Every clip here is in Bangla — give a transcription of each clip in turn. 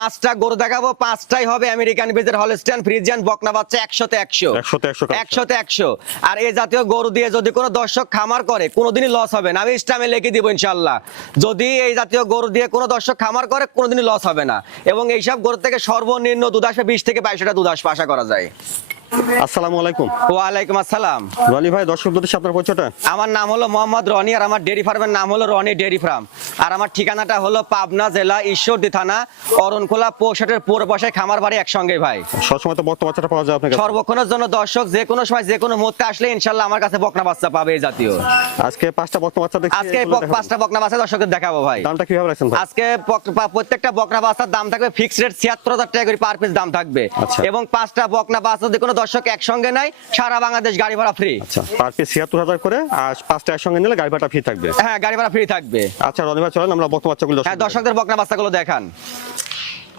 পাঁচটা গরু দেখাবো পাঁচটাই হবে আমেরিকান বিজের ফ্রিজিয়ান বকনা বাচ্চা একশোতে একশো। একশোতে একশো আর এই জাতীয় গরু দিয়ে যদি কোনো দর্শক খামার করে কোনোদিনই লস হবে না। আমি ইস্টামে লিখে দিব ইনশাল্লাহ যদি এই জাতীয় গরু দিয়ে কোনো দর্শক খামার করে কোনোদিনই লস হবে না। এবং এইসব গরু থেকে সর্বনিম্ন দুধ আসবে বিশ থেকে বাইশটা দুধ আসবে আশা করা যায়। আসসালামু আলাইকুম। ওয়ালাইকুম আসসালাম। রনি ভাই দর্শকদের সাথে আপনার পরিচয়টা? আমার নাম হলো মোহাম্মদ রনি আর আমার ডেরি ফার্মের নাম হলো রনি ডেরি ফার্ম। আর আমার ঠিকানাটা হলো পাবনা জেলা ঈশ্বরদী থানা অরণখোলা পৌষাটের পাশে খামার বাড়ি একসঙ্গে ভাই। সবসময় তো বর্তমান বাচ্চাটা পাওয়া যায় আপনার কাছে। সর্বক্ষণের জন্য দর্শক যে কোনো সময় যে কোনো মুহূর্তে আসলে আমার কাছে বকনা বাচ্চা পাবে এই জাতীয়। আজকে পাঁচটা বর্তমান বাচ্চা দেখছি আজকে। পাঁচটা বকনা বাচ্চা দর্শকের দেখাবো ভাই। দামটা কীভাবে রাখছেন ভাই? আজকে প্রত্যেকটা বকনা বাচ্চার দাম থাকবে ফিক্সড রেট ছিয়াত্তর হাজার টাকা করে পার পিস দাম থাকবে। আচ্ছা। এবং পাঁচটা বকনা বাচ্চা যদি কোনো দর্শক একসঙ্গে নাই সারা বাংলাদেশ গাড়ি ভাড়া ফ্রি আচ্ছা পার পিস ছিয়াত্তর হাজার করে আর পাঁচটা একসঙ্গে নিলে গাড়ি ভাড়া ফ্রি থাকবে। হ্যাঁ গাড়ি ভাড়া ফ্রি থাকবে। আচ্ছা রনিভা চলেন আমরা বক্তব্য বাচ্চাগুলো হ্যাঁ দর্শক দর্শকদের বকনা বাচ্চাগুলো দেখান।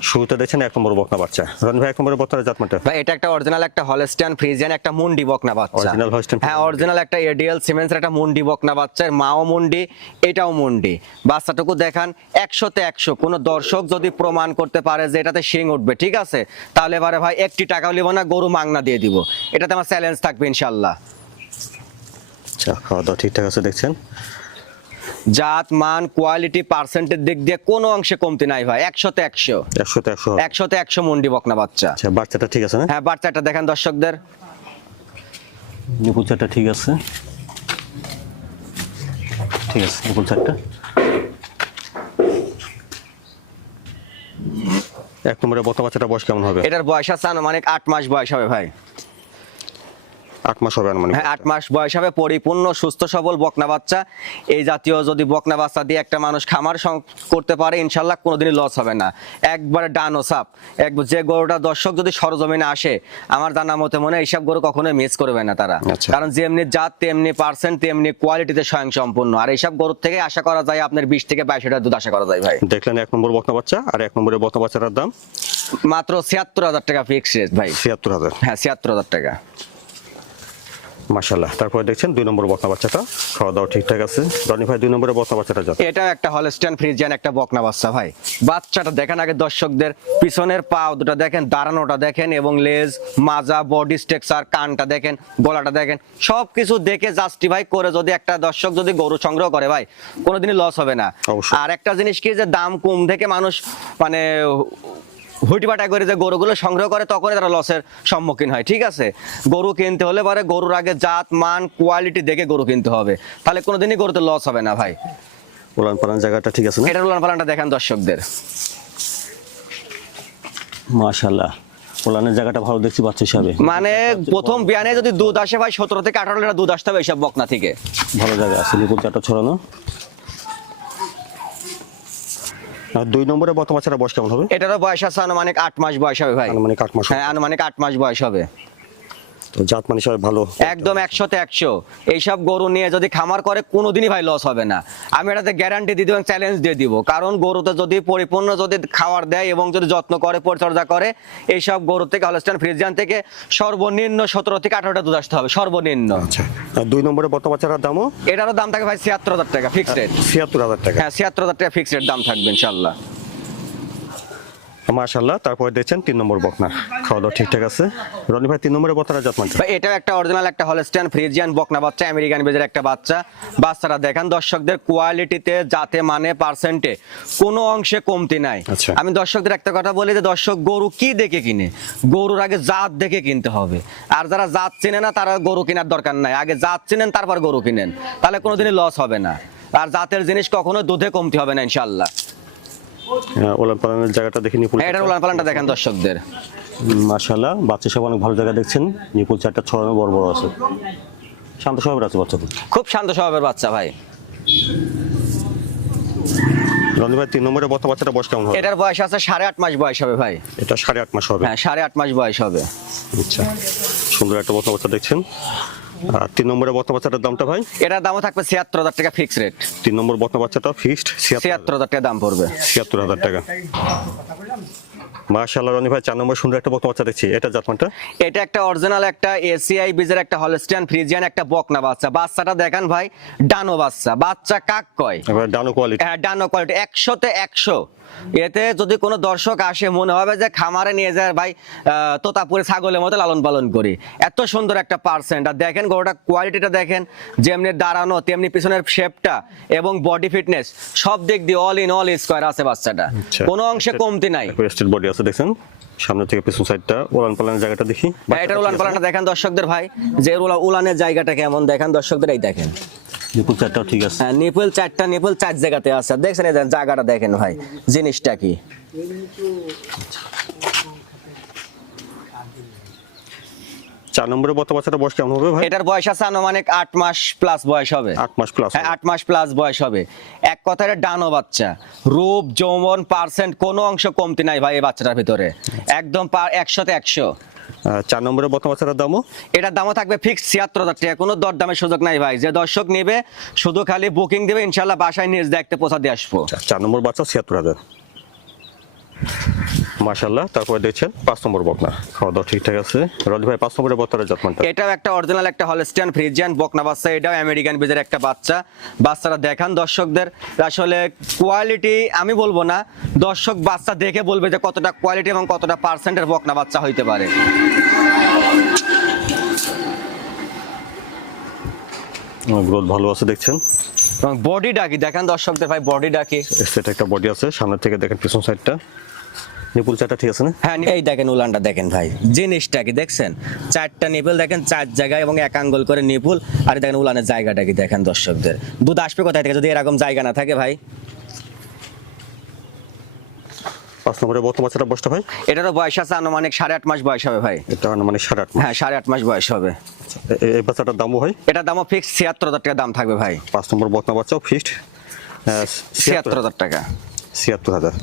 শুরুতে দেখছেন এক নম্বর বকনা বাচ্চা। রনি ভাই এক নম্বরের বর্তমানে জাতমানটা ভাই এটা একটা অরিজিনাল একটা হলস্টিয়ান ফ্রিজিয়ান একটা মুন্ডি বকনা বাচ্চা। Original Holstein হ্যাঁ অরিজিনাল একটা এডিএল সিমেন্সের একটা মুন্ডি বকনা বাচ্চা মাও মুন্ডি এটাও মুন্ডি। বাচ্চাটুকু দেখান একশোতে একশো। কোনো দর্শক যদি প্রমাণ করতে পারে যে এটাতে শিং উঠবে ঠিক আছে? তাহলে এবারে ভাই একটি টাকাও লিব না গরু মাংনা দিয়ে দিব। এটাতে আমার চ্যালেঞ্জ থাকবে ইনশাল্লাহ আচ্ছা খাওয়া দাওয়া ঠিকঠাক আছে দেখছেন? জাত মান কোয়ালিটি পার্সেন্টের দিক দিয়ে কোনো অংশে কমতি নাই ভাই। একশোতে একশো। একশোতে একশো। একশোতে একশো মুন্ডি বকনা বাচ্চা। আচ্ছা বাচ্চাটা ঠিক আছে না? হ্যাঁ বাচ্চাটা দেখেন দর্শকদের। নিপুল চারটা ঠিক আছে। ঠিক আছে নিপুল চারটা। এক নম্বরে বর্তমান বাচ্চাটা বয়স কেমন হবে? এটার বয়স আছে আনুমানিক আট মাস বয়স হবে ভাই। আট মাস হবে আনুমানিক হ্যাঁ আট মাস বয়স হবে পরিপূর্ণ সুস্থ সবল বকনা বাচ্চা। এই জাতীয় যদি বকনা বাচ্চা দিয়ে একটা মানুষ খামার করতে পারে ইনশাল্লাহ কোনোদিনই লস হবে না। একবারে ডান ও সাপ। এক যে গরুটা দর্শক যদি সরজমিনে আসে আমার জানা মতে মনে হয় এইসব গরু কখনোই মিস করবে না তারা। আচ্ছা। কারণ যেমনি জাত তেমনি পার্সেন্ট তেমনি কোয়ালিটিতে স্বয়ং সম্পূর্ণ আর এইসব গরুর থেকে আশা করা যায় আপনার বিশ থেকে বাইশ লিটার দুধ আশা করা যায় ভাই। দেখলেন এক নম্বর বর্তমান বাচ্চা আর এক নম্বরের বর্তমান বাচ্চাটার দাম? মাত্র ছিয়াত্তর হাজার টাকা ফিক্স রেট ভাই। ছিয়াত্তর হাজার। হ্যাঁ ছিয়াত্তর হাজার টাকা। মাসাল্লাহ তারপরে দেখছেন দুই নম্বর বর্তমান বাচ্চাটা। খাওয়া দাওয়া ঠিকঠাক আছে। রনি ভাই দুই নম্বরের বর্তমান বাচ্চাটা যাবে এটাও একটা হলস্টিয়ান ফ্রিজিয়ান একটা বকনা বাচ্চা ভাই। বাচ্চাটা দেখেন আগে দর্শকদের পিছনের পা দুটো দেখেন দাঁড়ানোটা দেখেন এবং লেজ মাজা বডি স্ট্রাকচার কানটা দেখেন গলাটা দেখেন সব কিছু দেখে জাস্টিফাই করে যদি একটা দর্শক যদি গরু সংগ্রহ করে ভাই কোনোদিনই লস হবে না। আর একটা জিনিস কি যে দাম কম থেকে মানুষ মানে হুটিপাটা করে যে গরুগুলো সংগ্রহ করে তখনই তারা লসের সম্মুখীন হয় ঠিক আছে? গরু কিনতে হলে পরে গরুর আগে জাত মান কোয়ালিটি দেখে গরু কিনতে হবে। তাহলে কোনোদিনই গরুতে লস হবে না ভাই। উলান পালান জায়গাটা ঠিক আছে না? এটার উলান পালানটা দেখেন দর্শকদের। মাশাল্লাহ উলানের জায়গাটা ভালো দেখছি বাচ্চা হিসাবে মানে প্রথম বিয়ানে যদি দুধ আসে ভাই সতেরো থেকে আঠারো লিটার দুধ আসতে হবে এইসব বকনা থেকে। ভালো জায়গা আছে নিপুল চারটা ছড়ানো। দুই নম্বরে বর্তমান বাচ্চাটা বয়স কেমন হবে? এটারও বয়স আছে আনুমানিক আট মাস বয়স হবে ভাই। আনুমানিক আট মাস। হ্যাঁ আনুমানিক আট মাস বয়স হবে। তো জাত মান হিসাবে ভালো। একদম একশোতে একশো। এইসব গরু নিয়ে যদি খামার করে কোনোদিনই ভাই লস হবে না। আমি এটাতে গ্যারান্টি দিয়ে দিব চ্যালেঞ্জ দিয়ে দিব। কারণ গরুতে যদি পরিপূর্ণ যদি খাবার দেয় এবং যদি যত্ন করে পরিচর্যা করে এইসব গরু থেকে হলস্টান ফ্রিজিয়ান থেকে সর্বনিম্ন সতেরো থেকে আঠারোটা দুধ আসতে হবে সর্বনিম্ন। আচ্ছা। আর দুই নম্বরে বর্তমান বাচ্চাটার দামও? এটারও দাম থাকে ভাই ছিয়াত্তর হাজার টাকা ফিক্সড রেট ছিয়াত্তর হাজার টাকা। হ্যাঁ ছিয়াত্তর হাজার টাকা ফিক্সড রেট দাম থাকবে ইনশাল্লাহ মাশাল্লাহ তারপরে দেখছেন তিন নম্বর বকনা। খাওয়া দাওয়া ঠিকঠাক আছে? রনি ভাই তিন নম্বরে বর্তমানে জাত মানটা ভাই এটাও একটা অরিজিনাল একটা হলস্টিয়ান ফ্রিজিয়ান বকনা বাচ্চা আমেরিকান বেজের একটা বাচ্চা। বাচ্চারা দেখেন দর্শকদের কোয়ালিটিতে যাতে মানে পার্সেন্টে কোনো অংশে কমতি নাই। আচ্ছা। আমি দর্শকদের একটা কথা বলি যে দর্শক গরু কি দেখে কিনে? গরুর আগে জাত দেখে কিনতে হবে। আর যারা জাত চেনে না তারা গরু কেনার দরকার নাই। আগে জাত চেনেন তারপর গরু কিনেন। তাহলে কোনোদিনই লস হবে না। আর জাতের জিনিস কখনো দুধে কমতি হবে না ইনশাল্লাহ ওলান পালানের জায়গাটা দেখে নিপুল এটার উলান পালানটা দেখেন দর্শকদের। মাশাল্লাহ বাচ্চা সব অনেক ভালো জায়গা দেখছেন। নিপুল চারটা ছড়ানো বড় বড় আছে। শান্ত স্বভাবের আছে খুব শান্ত স্বভাবের বাচ্চা ভাই। রনি ভাই তিন নম্বরে বর্তমান বাচ্চাটা বয়স কেমন হবে? এটার বয়স আছে সাড়ে আট মাস বয়স হবে ভাই। এটা সাড়ে আট মাস হবে। হ্যাঁ সাড়ে আট মাস বয়স হবে। আচ্ছা সুন্দর একটা বর্তমান বাচ্চা দেখছেন। আর তিন নম্বরে বর্তমান বাচ্চাটার দামটা ভাই? এটার দামও থাকবে ছিয়াত্তর হাজার টাকা ফিক্স রেট তিন নম্বর বর্তমান বাচ্চাটা ফিক্সড ছিয়াত্তর হাজার। টাকা দাম পড়বে। ছিয়াত্তর হাজার টাকা। মাশাল্লাহ রনি ভাই চার নম্বর সুন্দর একটা বর্তমান বাচ্চা দেখছি। এটা জাতমানটা? এটা একটা অরিজিনাল একটা এসিআই বিজের একটা হলস্টিয়ান ফ্রিজিয়ান একটা বকনা বাচ্চা। বাচ্চাটা দেখেন ভাই ডানো বাচ্চা। বাচ্চা কাক কয়? এবার ডানো কোয়ালিটি হ্যাঁ ডানো কোয়ালিটি একশোতে একশো। এতে যদি কোনো দর্শক আসে মনে হবে যে খামারে নিয়ে যায় ভাই তোতাপুরে ছাগলের মতো লালন পালন করি। এত সুন্দর একটা পার্সেন্ট আর দেখেন গরুটা কোয়ালিটিটা দেখেন যেমনি দাঁড়ানো তেমনি পিছনের শেপটা এবং বডি ফিটনেস সব দিক দিয়ে অল ইন অল স্কোয়ার আছে বাচ্চাটা। আচ্ছা। কোনো অংশে কমতি নাই। বডি আছে দেখছেন? সামনে থেকে পেছন সাইডটা ওলান পালানের জায়গাটা দেখি। এটার উলান পালানটা দেখেন দর্শকদের ভাই যে উলা- উলানের জায়গাটা কেমন দেখেন দর্শকদের এই দেখেন। নিপুল চারটাও ঠিক আছে। হ্যাঁ নিপল চারটা নিপল চার জায়গাতে আছে। দেখছেন এই জায়গাটা দেখেন ভাই জিনিসটা কি? চার নম্বরে বর্তমান বাচ্চাটা বয়স কেমন হবে ভাই? এটার বয়স আছে আনুমানিক আট মাস প্লাস বয়স হবে। আট মাস প্লাস হ্যাঁ আট মাস প্লাস বয়স হবে। এক কথায় এটা ডানো বাচ্চা। রূপ যৌবন পার্সেন্ট কোনো অংশ কমতি নাই ভাই এই বাচ্চাটার ভিতরে। একদম একশোতে একশো। চার নম্বরে বর্তমান বাচ্চাটার দামও? এটার দামও থাকবে ফিক্স ছিয়াত্তর হাজার টাকা। কোনো দর দামের সুযোগ নাই ভাই। যে দর্শক নেবে শুধু খালি বুকিং দেবে ইনশাল্লাহ বাসায় নিয়ে দেখতে পোসা দিয়ে আসব চার নম্বর বাচ্চা ছিয়াত্তর হাজার। মাশাল্লাহ তারপরে দেখছেন পাঁচ নম্বর বকনা। খাওয়া দাওয়া ঠিকঠাক আছে। রলি ভাই পাঁচ নম্বরের বত্তারের যত্নটা এটাও একটা অরিজিনাল একটা হলস্টিয়ান ফ্রিজিয়ান বকনা বাচ্চা এটাও আমেরিকান বীজের একটা বাচ্চা। বাচ্চারা দেখান দর্শকদের। আসলে কোয়ালিটি আমি বলব না দর্শক বাচ্চা দেখে বলবে যে কতটা কোয়ালিটি এবং কতটা পার্সেন্টের বকনা বাচ্চা হইতে পারে। গ্রোথ ভালো আছে দেখছেন? এবং বডি ডাকি দেখেন দর্শকদের ভাই বডি ডাকি। সেট একটা বডি আছে সামনে থেকে দেখেন পিছন সাইডটা নিপুল চারটা ঠিক আছে না? হ্যাঁ এই দেখেন উলানটা দেখেন ভাই জিনিসটা কি দেখছেন? চারটা নিপুল দেখেন চার জায়গায় এবং এক আঙ্গুল করে নিপুল। আর দেখেন উলানের জায়গাটা কি দেখেন দর্শকদের। দুধ আসবে কোথায় থেকে? যদি এরকম জায়গা না থাকে ভাই। পাঁচ নম্বরে বর্তমান বাচ্চাটা বয়সটা ভাই? এটারও বয়স আছে আনুমানিক সাড়ে আট মাস বয়স হবে ভাই। এটা মানে সাড়ে আট মাস। হ্যাঁ সাড়ে আট মাস বয়স হবে। এই বাচ্চাটার দামও ভাই? এটার দামও ফিক্স ছিয়াত্তর হাজার টাকা দাম থাকবে ভাই। পাঁচ নম্বর বর্তমান বাচ্চাও ফিক্সড ছিয়াত্তর হাজার টাকা। ছিয়াত্তর হাজার।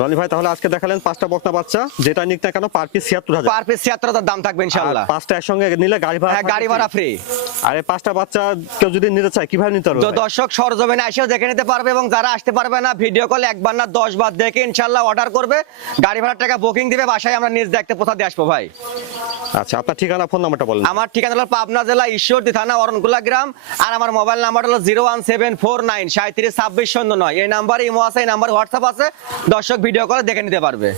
রনি ভাই তাহলে আজকে দেখালেন পাঁচটা বকনা বাচ্চা যেটা নিক না কেন পার পিস ছিয়াত্তর হাজার। পার পিস ছিয়াত্তর হাজার দাম থাকবে ইনশাল্লাহ। পাঁচটা একসঙ্গে নিলে গাড়ি ভাড়া হ্যাঁ গাড়ি ভাড়া ফ্রি আর এই পাঁচটা বাচ্চা কেউ যদি নিতে চায় কীভাবে নিতে পারবে? দর্শক সরজমিনে এসেও দেখে নিতে পারবে এবং যারা আসতে পারবে না ভিডিও কল একবার না দশ বার দেখে ইনশাল্লাহ অর্ডার করবে। গাড়ি ভাড়ার টাকা বুকিং দিবে বাসায় আমরা নিজ দেখতে কোথা দিয়ে আসব ভাই। আচ্ছা আপনার ঠিকানা, ফোন নাম্বারটা বলেন। আমার ঠিকানা হলো পাবনা জেলা, ঈশ্বরদী থানা, অরণকুলা গ্রাম। আর আমার মোবাইল নাম্বার হলো zero one seven four nine সাঁত্রিশ ছাব্বিশ শূন্য নয়। এই নাম্বার ইমো আছে, এই নাম্বার হোয়াটসঅ্যাপ আছে। দর্শক ভিডিও করে দেখে নিতে পারবে।